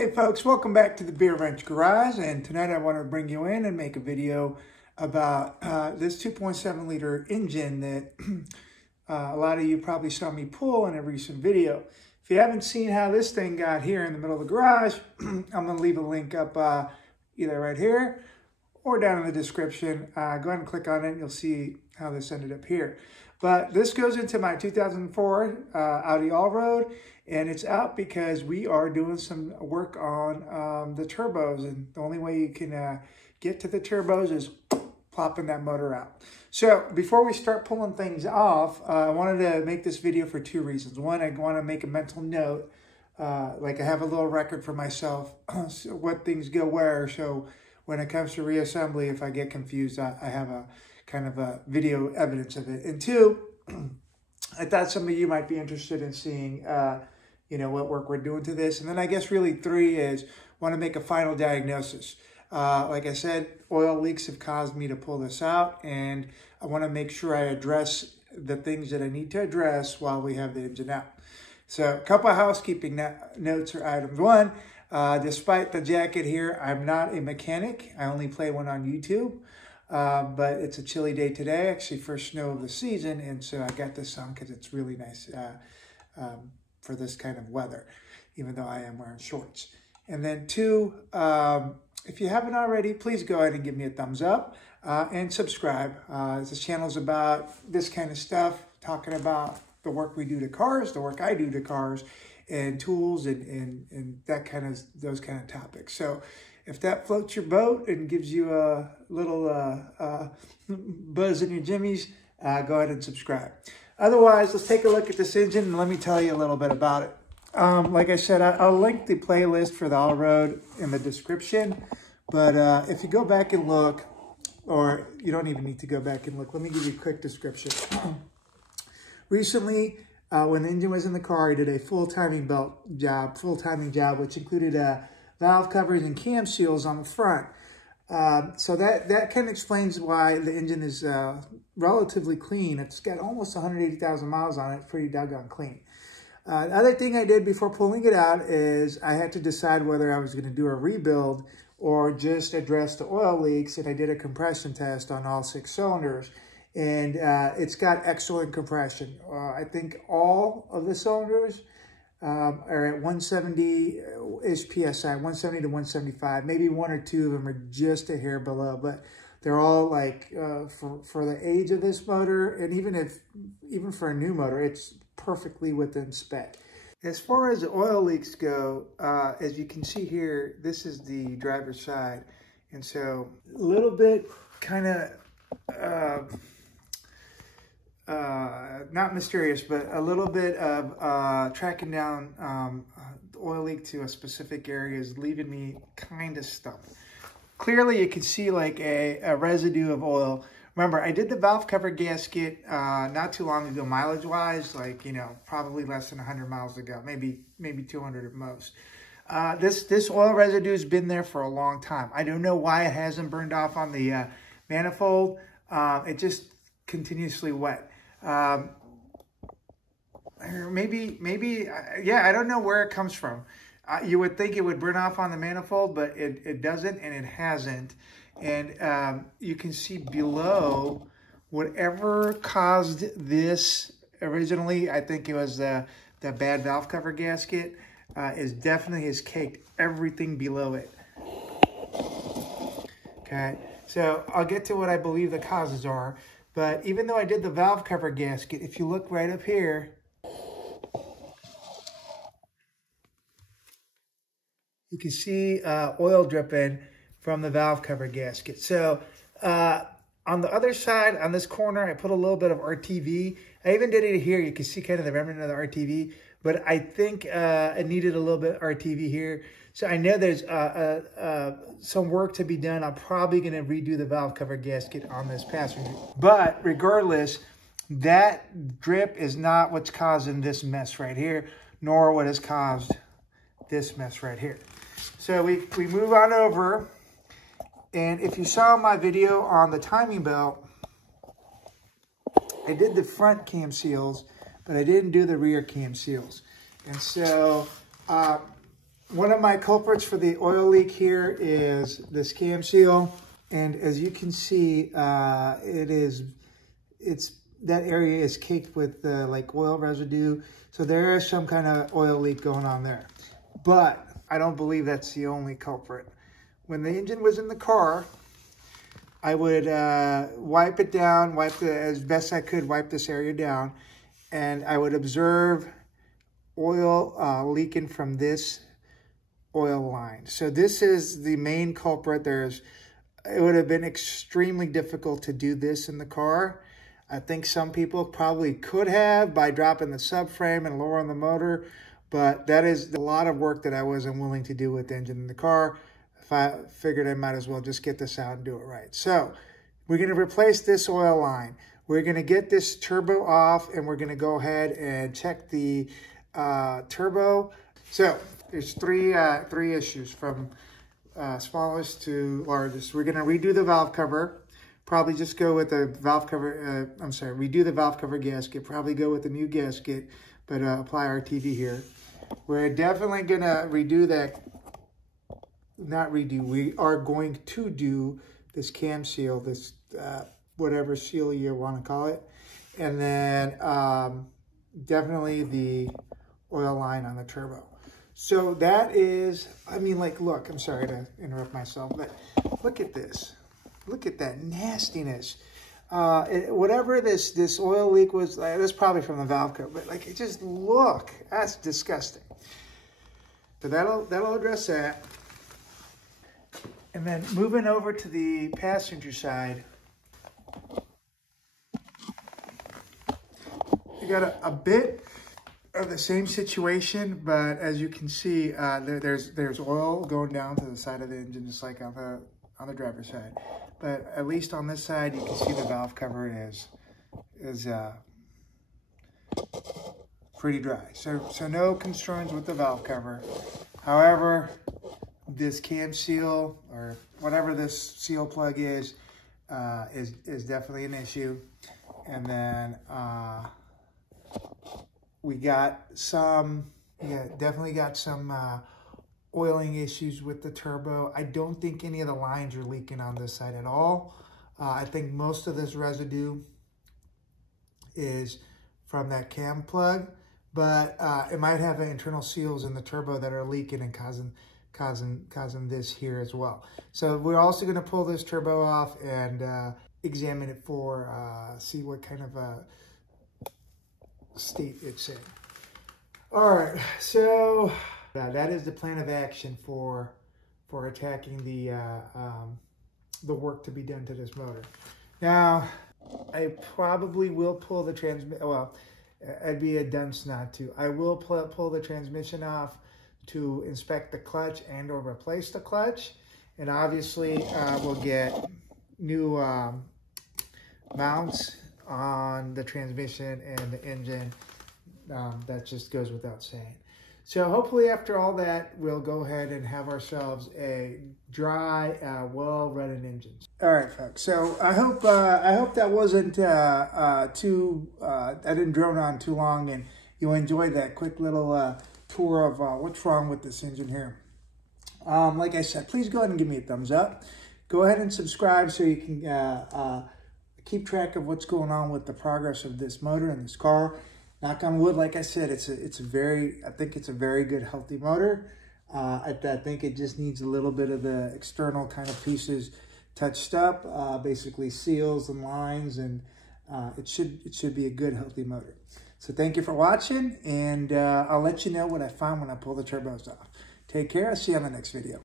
Hey folks, welcome back to the Beer Wrench Garage, and tonight I want to bring you in and make a video about this 2.7 liter engine that a lot of you probably saw me pull in a recent video. If you haven't seen how this thing got here in the middle of the garage, I'm going to leave a link up either right here or down in the description. Go ahead and click on it and you'll see how this ended up here. But this goes into my 2004 Audi Allroad, and it's out because we are doing some work on the turbos, and the only way you can get to the turbos is plopping that motor out. So before we start pulling things off, I wanted to make this video for two reasons. One, I want to make a mental note, like I have a little record for myself, so what things go where, so when it comes to reassembly, if I get confused, I have a kind of a video evidence of it. And two, I thought some of you might be interested in seeing you know, what work we're doing to this. And then I guess really three is want to make a final diagnosis. Like I said, oil leaks have caused me to pull this out, and I want to make sure I address the things that I need to address while we have the engine out. So a couple of housekeeping notes or items. One, despite the jacket here, I'm not a mechanic. I only play one on YouTube. But it's a chilly day today, actually first snow of the season, and so I got this on because it's really nice for this kind of weather, even though I am wearing shorts. And then two, if you haven't already, please go ahead and give me a thumbs up and subscribe. This channel is about this kind of stuff, talking about the work we do to cars, the work I do to cars, and tools and that kind of those kind of topics. So if that floats your boat and gives you a little buzz in your jimmies, go ahead and subscribe. Otherwise, let's take a look at this engine and let me tell you a little bit about it. Like I said, I'll link the playlist for the Allroad in the description. But if you go back and look, or you don't even need to go back and look, let me give you a quick description. Recently, when the engine was in the car, I did a full timing job, which included valve covers and cam seals on the front. So that kind of explains why the engine is relatively clean. It's got almost 180,000 miles on it. It's pretty doggone clean. The other thing I did before pulling it out is I had to decide whether I was going to do a rebuild or just address the oil leaks, and I did a compression test on all 6 cylinders. And it's got excellent compression. I think all of the cylinders are at 170-ish PSI, 170 to 175. Maybe one or two of them are just a hair below, but they're all like, for the age of this motor, and even for a new motor, it's perfectly within spec. As far as the oil leaks go, as you can see here, this is the driver's side. And so a little bit kind of, not mysterious, but a little bit of tracking down the oil leak to a specific area is leaving me kind of stumped. Clearly, you can see like a residue of oil. Remember, I did the valve cover gasket not too long ago, mileage-wise, like, you know, probably less than 100 miles ago, maybe 200 at most. This oil residue has been there for a long time. I don't know why it hasn't burned off on the manifold. It just continuously wet. Maybe, yeah, I don't know where it comes from. You would think it would burn off on the manifold, but it doesn't, and it hasn't. And you can see below, whatever caused this originally, I think it was the bad valve cover gasket, has caked everything below it. Okay, so I'll get to what I believe the causes are. But even though I did the valve cover gasket, if you look right up here, you can see oil dripping from the valve cover gasket. So on the other side, on this corner, I put a little bit of RTV. I even did it here. You can see kind of the remnant of the RTV, but I think it needed a little bit of RTV here. So I know there's some work to be done. I'm probably going to redo the valve cover gasket on this passenger. But regardless, that drip is not what's causing this mess right here, nor what has caused this mess right here. So we move on over. And if you saw my video on the timing belt, I did the front cam seals, but I didn't do the rear cam seals. And so One of my culprits for the oil leak here is this cam seal. And as you can see, that area is caked with like oil residue. So there is some kind of oil leak going on there. But I don't believe that's the only culprit. When the engine was in the car, I would wipe it down, as best I could, wipe this area down. And I would observe oil leaking from this oil line. So this is the main culprit. It would have been extremely difficult to do this in the car. I think some people probably could have by dropping the subframe and lowering the motor, but that is a lot of work that I wasn't willing to do with the engine in the car. If I figured I might as well just get this out and do it right. So we're going to replace this oil line. We're going to get this turbo off, and we're going to go ahead and check the turbo. So there's three issues from smallest to largest. We're going to redo the valve cover. Probably just go with the valve cover, redo the valve cover gasket. Probably go with the new gasket, but apply RTV here. We're definitely going to redo that. Not redo, we are going to do this cam seal, this whatever seal you want to call it. And then definitely the oil line on the turbo. So that is, I mean, like, look, I'm sorry to interrupt myself, but look at this. Look at that nastiness. Whatever this oil leak was, that's probably from the valve cover, but like, it just look, that's disgusting. So that'll address that. And then moving over to the passenger side, you got a bit of the same situation, but as you can see, there's oil going down to the side of the engine, just like on the driver's side. But at least on this side, you can see the valve cover is pretty dry. So no concerns with the valve cover. However, this cam seal, or whatever this seal plug is definitely an issue. And then we definitely got some oiling issues with the turbo. I don't think any of the lines are leaking on this side at all. I think most of this residue is from that cam plug, but it might have internal seals in the turbo that are leaking and causing this here as well. So we're also going to pull this turbo off and examine it for see what kind of state it's in. All right, so that is the plan of action for attacking the work to be done to this motor. Now, I probably will pull the transmission. Well, I'd be a dunce not to. I will pull the transmission off to inspect the clutch and or replace the clutch, and obviously we'll get new mounts on the transmission and the engine. That just goes without saying. So hopefully after all that, we'll go ahead and have ourselves a dry, well-running engine. All right, folks. So I hope that wasn't I didn't drone on too long, and you enjoyed that quick little tour of what's wrong with this engine here. Like I said, please go ahead and give me a thumbs up. Go ahead and subscribe so you can keep track of what's going on with the progress of this motor and this car. Knock on wood, like I said, I think it's a very good, healthy motor. I think it just needs a little bit of the external kind of pieces touched up, basically seals and lines, and it should be a good, healthy motor. So thank you for watching, and I'll let you know what I find when I pull the turbos off. Take care. I'll see you on the next video.